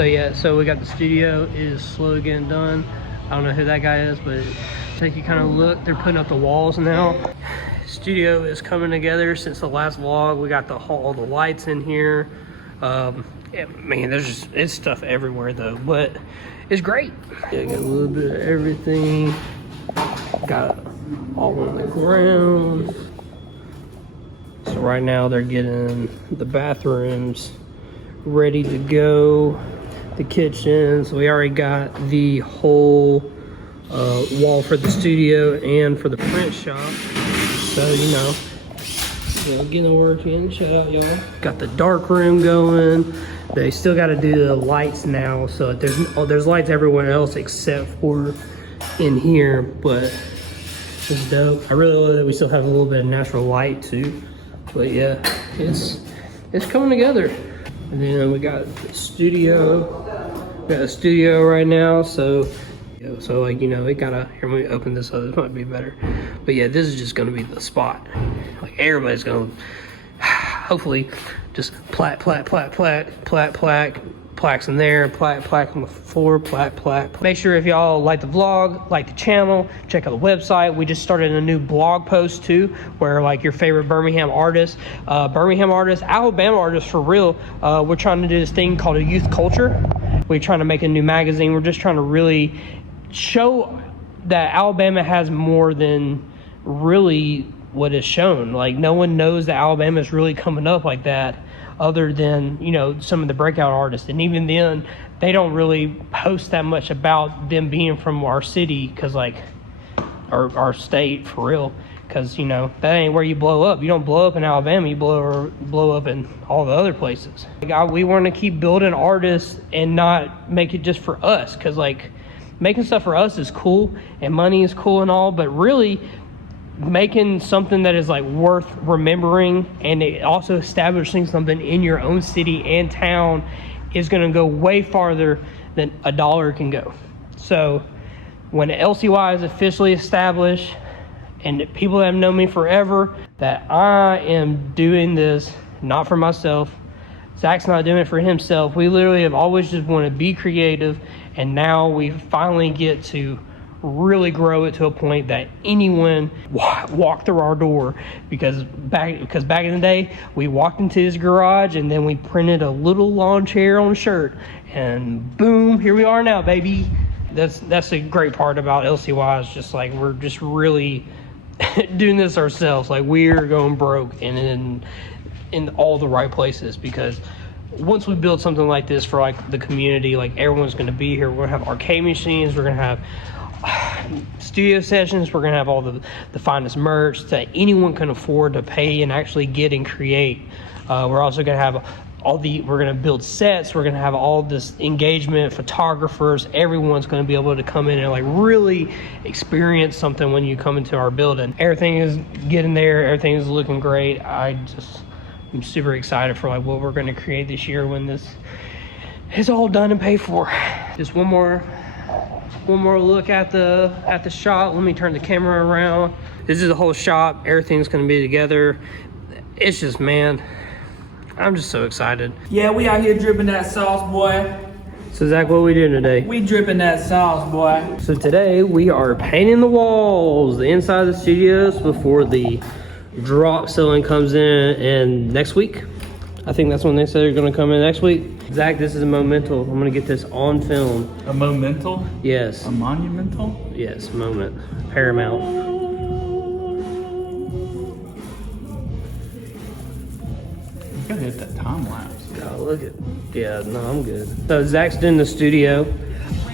So yeah, so we got the studio is slowly getting done. I don't know who that guy is, but take you kind of look, they're putting up the walls now. Studio is coming together since the last vlog. We got all the lights in here. Yeah, man, it's stuff everywhere though, but it's great. Yeah, got a little bit of everything. Got all on the ground. So right now they're getting the bathrooms ready to go. The kitchen. So we already got the whole wall for the studio and for the print shop. So you know, getting working. Shout out y'all. Got the dark room going. They still got to do the lights now. So there's lights everywhere else except for in here, but it's dope. I really love that we still have a little bit of natural light too. But yeah, it's coming together. And then we got the studio. We got a studio right now, so like, you know, it gotta, here, let me open this up, this might be better. But yeah, this is just gonna be the spot. Like everybody's gonna hopefully just plaque plaques in there, plaque on the floor, plaque. Make sure if y'all like the vlog, like the channel, check out the website. We just started a new blog post too, where like your favorite Birmingham artists, Alabama artists for real. We're trying to do this thing called a youth culture. We're trying to make a new magazine. We're just trying to really show that Alabama has more than really what is shown. Like no one knows that Alabama is really coming up like that, other than, you know, some of the breakout artists. And even then, they don't really post that much about them being from our city, because like, our state for real. Because, you know, that ain't where you blow up. You don't blow up in Alabama, you blow up in all the other places. Like, we want to keep building artists and not make it just for us. Because like, making stuff for us is cool and money is cool and all, but really making something that is like worth remembering, and it also establishing something in your own city and town, is going to go way farther than a dollar can go. So when LCY is officially established, and people that have known me forever, that I am doing this not for myself, Zach's not doing it for himself. We literally have always just wanted to be creative, and now we finally get to really grow it to a point that anyone walk through our door. Because back in the day, we walked into his garage and then we printed a little lawn chair on a shirt, and boom, here we are now, baby. That's a great part about LCY, is just like, we're just really doing this ourselves. Like, we're going broke and in all the right places, because once we build something like this for like the community, like everyone's going to be here. We're going to have arcade machines, we're going to have studio sessions, we're going to have all the finest merch that anyone can afford to pay and actually get and create. We're also going to have we're going to build sets, we're going to have all this engagement, photographers, everyone's going to be able to come in and like really experience something when you come into our building. Everything is getting there, everything is looking great. I'm super excited for like what we're going to create this year when this is all done and paid for. Just one more look at the shop. Let me turn the camera around. This is the whole shop, everything's going to be together. It's just, man, I'm just so excited. Yeah, we out here dripping that sauce, boy. So Zach, what are we doing today? We dripping that sauce, boy. So today we are painting the walls, the inside of the studios, before the drop ceiling comes in, and next week. I think that's when they said they're gonna come in next week. Zach, this is a momental. I'm gonna get this on film. A momental? Yes. A monumental? Yes, moment. Paramount. You gotta hit that time lapse. God, look at, yeah, no, I'm good. So Zach's doing the studio.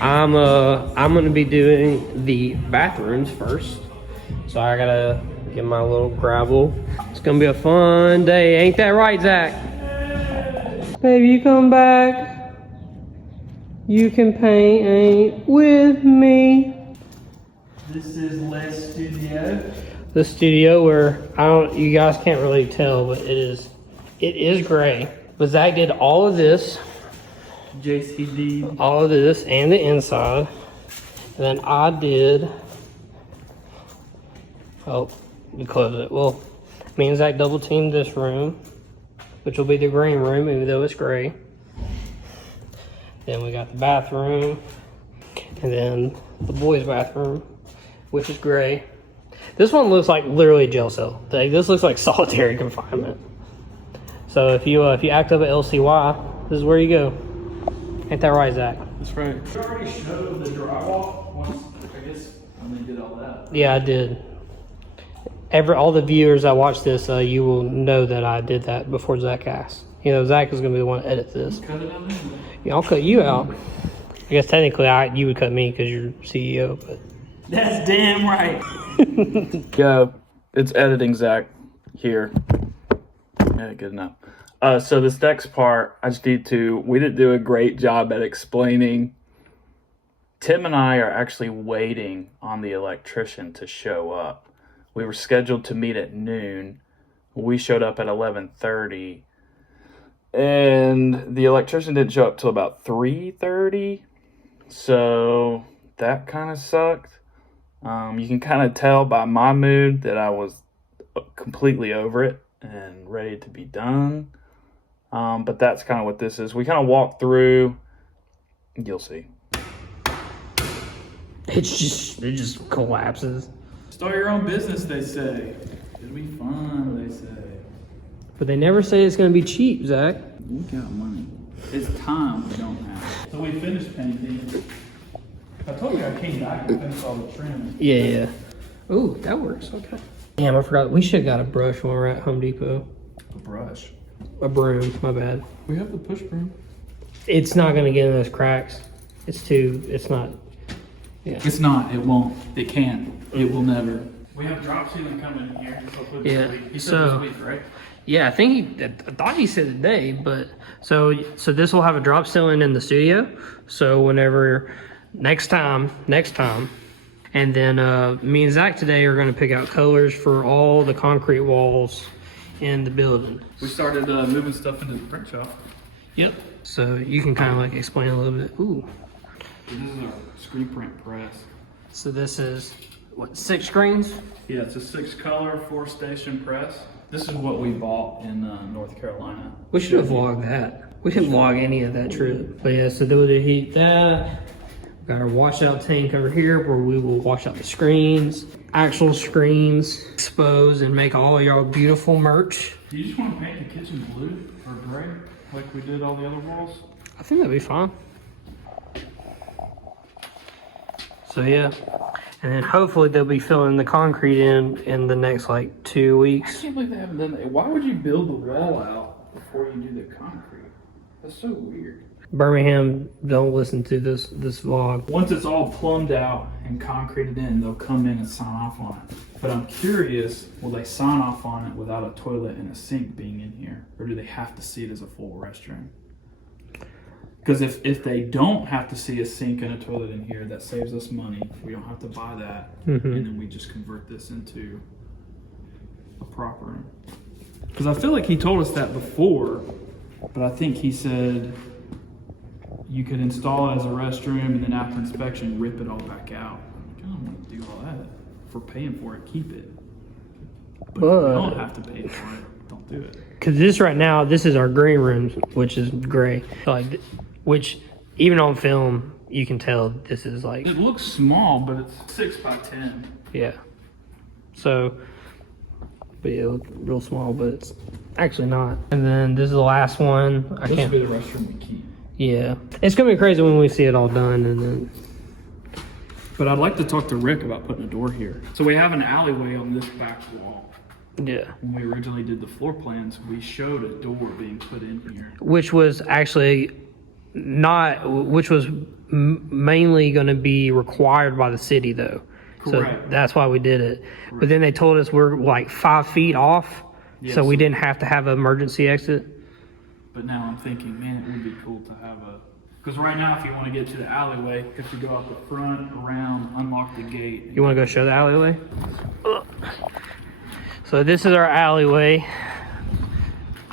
I'm gonna be doing the bathrooms first. So I gotta get my little gravel. It's gonna be a fun day. Ain't that right, Zach? Baby, you come back. You can paint with me. This is Les Studio. The studio where you guys can't really tell, but it is gray. But Zach did all of this. JCD. All of this and the inside. And then I did, oh, we closed it. Well, me and Zach double teamed this room, which will be the green room, even though it's gray. Then we got the bathroom, and then the boys' bathroom, which is gray. This one looks like literally a jail cell. Like, this looks like solitary confinement. So if you act up at LCY, this is where you go. Ain't that right, Zach? That's right. You already showed the drywall once, I guess, when they did all that. Yeah, I did. All the viewers that watch this, you will know that I did that before Zach asked. You know, Zach is going to be the one to edit this. Cut it out anyway. Yeah, I'll cut you out. I guess technically you would cut me because you're CEO, but. That's damn right. Yo, it's editing Zach here. Yeah, good enough. So this next part, we didn't do a great job at explaining. Tim and I are actually waiting on the electrician to show up. We were scheduled to meet at noon. We showed up at 11:30. And the electrician didn't show up till about 3:30. So that kind of sucked. You can kind of tell by my mood that I was completely over it and ready to be done. But that's kind of what this is. We kind of walked through. You'll see. It just collapses. Start your own business, they say. It'll be fun, they say. But they never say it's going to be cheap, Zach. We got money. It's time we don't have. So we finished painting. I told you I came back and finished all the trim. Yeah. Ooh, that works. Okay. Damn, I forgot. We should have got a brush when we were at Home Depot. A brush. A broom, my bad. We have the push broom. It's not going to get in those cracks. It's not. Yeah. It's not. It won't. It can't. It will never. We have drop ceiling coming in here. Yeah. He said this week, right? Yeah, I thought he said today, but so this will have a drop ceiling in the studio. So whenever next time, and then me and Zach today are going to pick out colors for all the concrete walls in the building. We started moving stuff into the print shop. Yep. So you can kind of like explain a little bit. Ooh. This is our screen print press. So this is what, 6 screens? Yeah, it's a 6-color, 4-station press. This is what we bought in North Carolina. We should have vlogged that. We didn't vlog any of that trip. But yeah, so they would heat that. We've got our washout tank over here where we will wash out the screens, actual screens, expose and make all your beautiful merch. Do you just want to paint the kitchen blue or gray like we did all the other walls? I think that'd be fine. So yeah, and then hopefully they'll be filling the concrete in the next like 2 I weeks. can't believe they haven't done that. Why would you build the wall out before you do the concrete? That's so weird. Birmingham, don't listen to this vlog. Once it's all plumbed out and concreted in, they'll come in and sign off on it. But I'm curious, will they sign off on it without a toilet and a sink being in here? Or do they have to see it as a full restroom? Because if they don't have to see a sink and a toilet in here, that saves us money. We don't have to buy that. And then we just convert this into a proper room. Because I feel like he told us that before, but I think he said you could install it as a restroom and then after inspection, rip it all back out. I'm like, I don't want to do all that. If we're paying for it, keep it. But if we don't have to pay for it, don't do it. Because this right now, this is our green room, which is gray. Like, which even on film, you can tell this is like. It looks small, but it's 6 by 10. Yeah. So, but yeah, it looks real small, but it's actually not. And then this is the last one. This will be the restroom we keep. Yeah. It's going to be crazy when we see it all done and then. But I'd like to talk to Rick about putting a door here. So we have an alleyway on this back wall. Yeah. When we originally did the floor plans, we showed a door being put in here. Which was actually mainly going to be required by the city though. Correct. So that's why we did it. Correct. But then they told us we're like 5 feet off. Yeah, so we didn't have to have an emergency exit. But now I'm thinking, man, it would be cool to have because right now if you want to get to the alleyway, you have to go out the front, around, unlock the gate. You want to go show the alleyway? So this is our alleyway,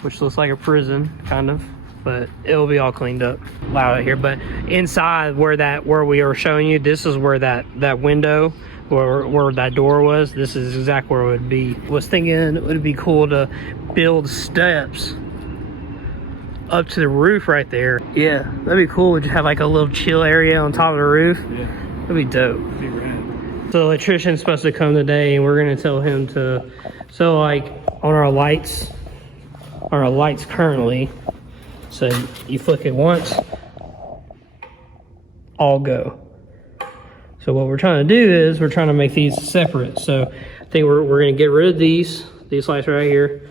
which looks like a prison, kind of, but it'll be all cleaned up. Loud out here, but inside where we were showing you, this is where that window, where that door was. This is exactly where it would be. Was thinking it would be cool to build steps up to the roof right there. Yeah, that'd be cool. We just have like a little chill area on top of the roof. Yeah. That'd be dope. It'd be rad. So the electrician's supposed to come today, and we're gonna tell him to. So like on our lights currently. So you flick it once, all go. So what we're trying to do is we're trying to make these separate. So I think we're going to get rid of these lights right here.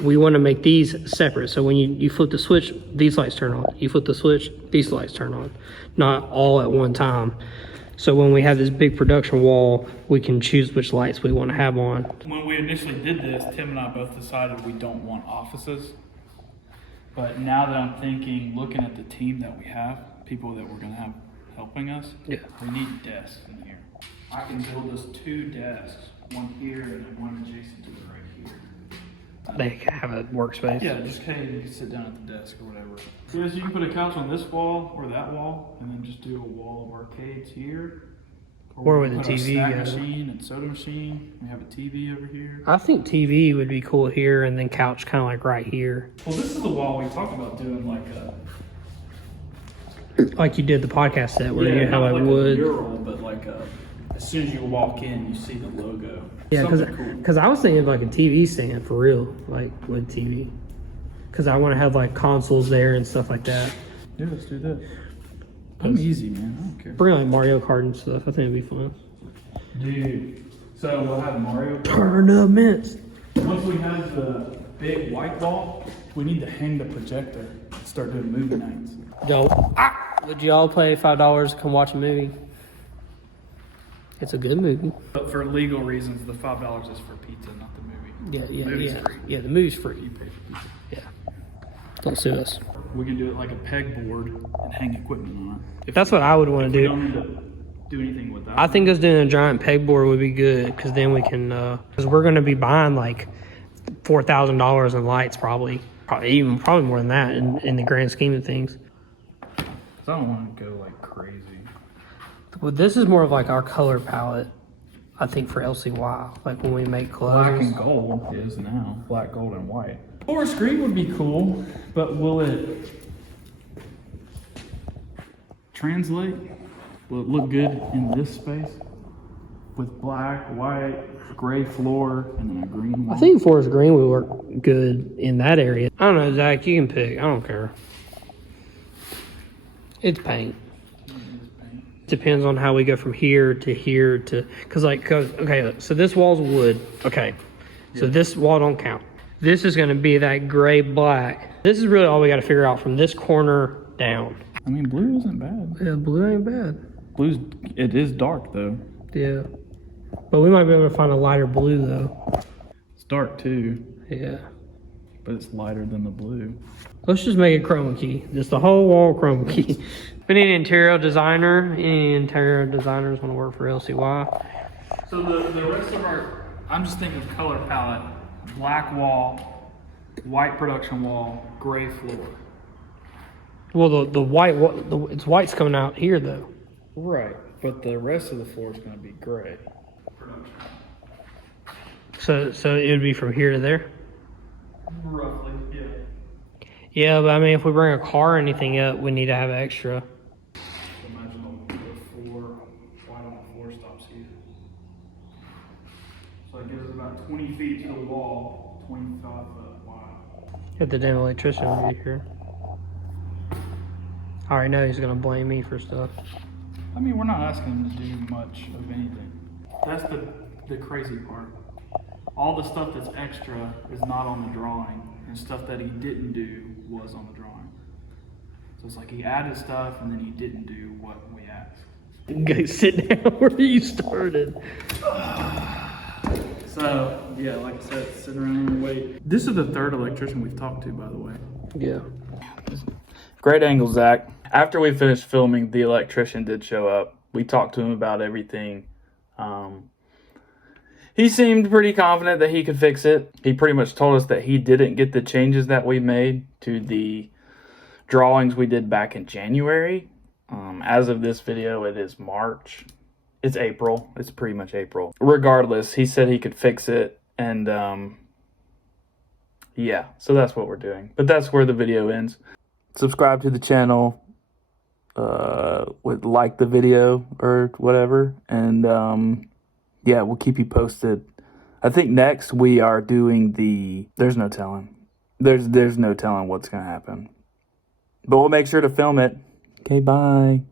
We want to make these separate. So when you flip the switch, these lights turn on. You flip the switch, these lights turn on. Not all at one time. So when we have this big production wall, we can choose which lights we want to have on. When we initially did this, Tim and I both decided we don't want offices. But now that I'm thinking, looking at the team that we have, people that we're going to have helping us, Yeah. we need desks in here. I can build us 2 desks, one here and then one adjacent to it right here. They have a workspace. Yeah, just hey, you can sit down at the desk or whatever. Yes, you can put a couch on this wall or that wall, and then just do a wall of arcades here. Or we with a put TV, snack yeah. machine and soda machine. We have a TV over here. I think TV would be cool here, and then couch kind of like right here. Well, this is the wall we talked about doing like a Like you did the podcast set where you have not like a wood. mural, but like a. As soon as you walk in, you see the logo. Yeah, Something because I was thinking of like a TV stand for real, like with TV. Because I want to have like consoles there and stuff like that. Yeah, let's do that. I'm easy, man. I don't care. Bring like Mario Kart and stuff. I think it'd be fun. Dude, so we'll have Mario. Tournaments. Once we have the big white wall, we need to hang the projector and start doing movie nights. Would y'all pay $5 to come watch a movie? It's a good movie. But for legal reasons, the $5 is for pizza, not the movie. Yeah, Movie's yeah. free. Yeah, the movie's free. You pay for pizza. Yeah. Don't sue us. We can do it like a pegboard and hang equipment on it. That's what I would want to We do. don't need to do anything with that. I think us doing a giant pegboard would be good because then we can, because we're going to be buying like $4,000 in lights probably more than that in the grand scheme of things. I don't want to go like crazy. Well, this is more of like our color palette, I think, for LCY. Like when we make clothes. Black and gold is now. Black, gold, and white. Forest green would be cool, but will it translate? Will it look good in this space? With black, white, gray floor, and then a green wall? I think forest green would work good in that area. I don't know, Zach. You can pick. I don't care. It's paint. Depends on how we go from here to here to, okay, so this wall's wood. Okay, so this wall don't count. This is going to be that gray black. This is really all we got to figure out from this corner down. I mean, blue isn't bad. Yeah, blue ain't bad. Blue's, it is dark though. Yeah, but we might be able to find a lighter blue though. It's dark too, Yeah. but it's lighter than the blue. Let's just make it chroma key. Just the whole wall chroma key. We need an interior designer. Any interior designers want to work for LCY? So the rest of our, I'm just thinking of color palette. Black wall, white production wall, gray floor. Well, the white, it's white's coming out here though. Right, but the rest of the floor is going to be gray. So it would be from here to there. Roughly, yeah. Yeah, but I mean, if we bring a car or anything up, we need to have extra. Imagine the floor, white on the floor stops here. So it gives us about 20 feet to the wall, 25 foot wide. If the damn electrician would be here. I already know he's gonna blame me for stuff. I mean, we're not asking him to do much of anything. That's the crazy part. All the stuff that's extra is not on the drawing, and stuff that he didn't do was on the drawing. So it's like he added stuff and then he didn't do what we asked. Go sit down where you started. So, yeah, like I said, sit around and wait. This is the third electrician we've talked to, by the way. Yeah. Great angle, Zach. After we finished filming, the electrician did show up. We talked to him about everything. He seemed pretty confident that he could fix it. He pretty much told us that he didn't get the changes that we made to the drawings we did back in January. As of this video, it is March. It's April. It's pretty much April. Regardless, he said he could fix it. And Yeah, so that's what we're doing. But that's where the video ends. Subscribe to the channel, like the video or whatever, and yeah, we'll keep you posted. I think next we are doing there's no telling. There's no telling what's gonna happen. But we'll make sure to film it. Okay, bye.